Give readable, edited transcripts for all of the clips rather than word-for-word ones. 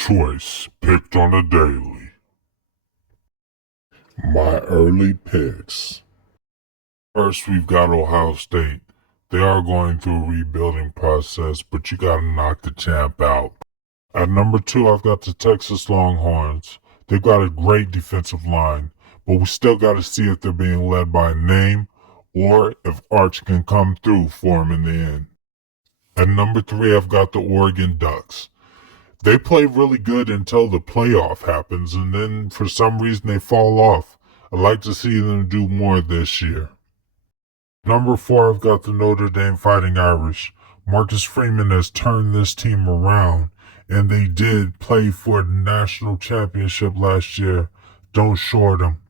Choice picked on a daily. My early picks. First, we've got Ohio State. They are going through a rebuilding process, but you gotta knock the champ out. At number 2, I've got the Texas Longhorns. They've got a great defensive line, but we still gotta see if they're being led by a name or if Arch can come through for them in the end. At number 3, I've got the Oregon Ducks. They play really good until the playoff happens, and then for some reason they fall off. I'd like to see them do more this year. Number 4, I've got the Notre Dame Fighting Irish. Marcus Freeman has turned this team around, and they did play for the national championship last year. Don't short them.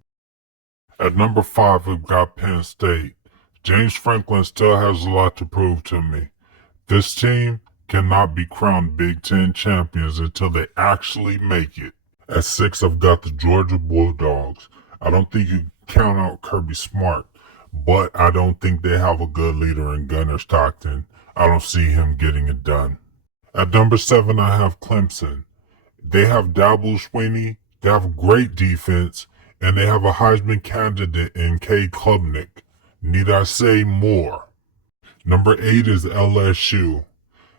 At number 5, we've got Penn State. James Franklin still has a lot to prove to me. This team cannot be crowned Big Ten champions until they actually make it. At 6, I've got the Georgia Bulldogs. I don't think you count out Kirby Smart, but I don't think they have a good leader in Gunnar Stockton. I don't see him getting it done. At number 7, I have Clemson. They have Dabo Swinney, they have a great defense, and they have a Heisman candidate in Cade Klubnik. Need I say more? Number 8 is LSU.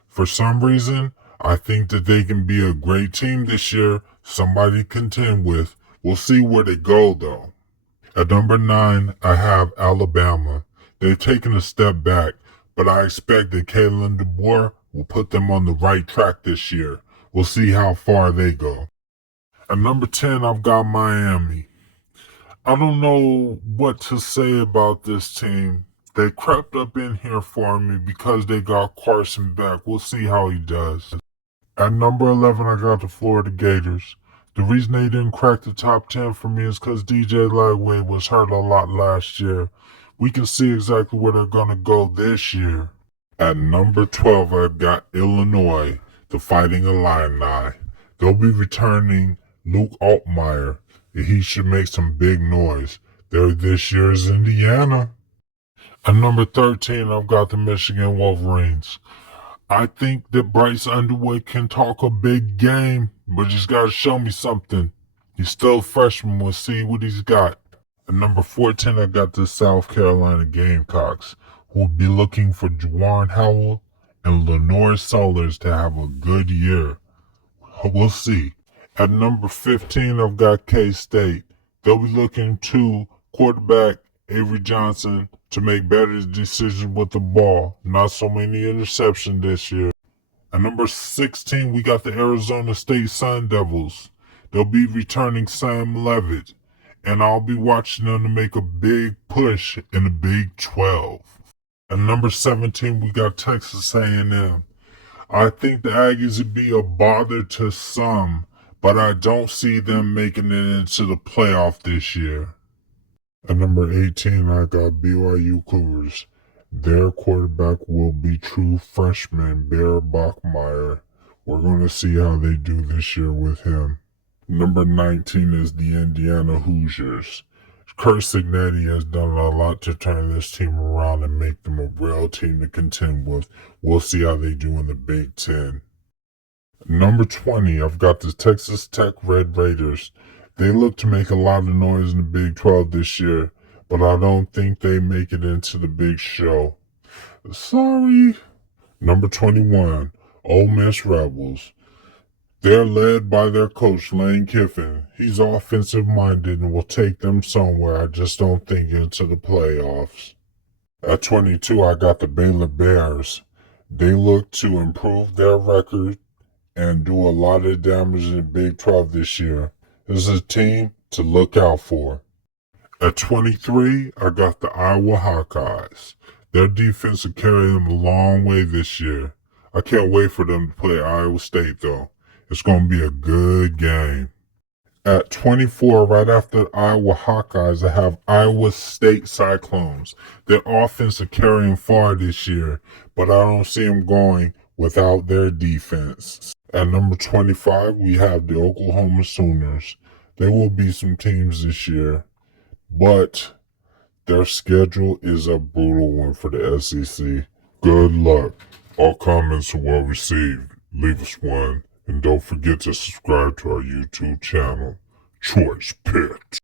For some reason, I think that they can be a great team this year, somebody to contend with. We'll see where they go, though. At number 9, I have Alabama. They've taken a step back, but I expect that Kalen DeBoer will put them on the right track this year. We'll see how far they go. At number 10, I've got Miami. I don't know what to say about this team. They crept up in here for me because they got Carson back. We'll see how he does. At number 11, I got the Florida Gators. The reason they didn't crack the top 10 for me is because DJ Lightweight was hurt a lot last year. We can see exactly where they're going to go this year. At number 12, I've got Illinois, the Fighting Illini. They'll be returning Luke Altmaier. He should make some big noise. They're this year's Indiana. At number 13, I've got the Michigan Wolverines. I think that Bryce Underwood can talk a big game, but he's got to show me something. He's still a freshman. We'll see what he's got. At number 14, I got the South Carolina Gamecocks, who will be looking for Juwan Howell and Lenore Sellers to have a good year. We'll see. At number 15, I've got K-State. They'll be looking to quarterback Avery Johnson to make better decisions with the ball. Not so many interceptions this year. At number 16, we got the Arizona State Sun Devils. They'll be returning Sam Levitt, and I'll be watching them to make a big push in the Big 12. At number 17, we got Texas A&M. I think the Aggies would be a bother to some, but I don't see them making it into the playoff this year. At number 18, I got BYU Cougars. Their quarterback will be true freshman Bear Bachmeier. We're going to see how they do this year with him. Number 19 is the Indiana Hoosiers. Kurt Cignetti has done a lot to turn this team around and make them a real team to contend with. We'll see how they do in the Big Ten. Number 20, I've got the Texas Tech Red Raiders. They look to make a lot of noise in the Big 12 this year, but I don't think they make it into the big show. Sorry. Number 21, Ole Miss Rebels. They're led by their coach, Lane Kiffin. He's offensive-minded and will take them somewhere. I just don't think into the playoffs. At 22, I got the Baylor Bears. They look to improve their record and do a lot of damage in the Big 12 this year. This is a team to look out for. At 23, I got the Iowa Hawkeyes. Their defense will carry them a long way this year. I can't wait for them to play Iowa State, though. It's going to be a good game. At 24, right after the Iowa Hawkeyes, I have Iowa State Cyclones. Their offense will carry them far this year, but I don't see them going without their defense. At number 25, we have the Oklahoma Sooners. There will be some teams this year, but their schedule is a brutal one for the SEC. Good luck. All comments are well received. Leave us one And don't forget to subscribe to our YouTube channel, Choice Picks.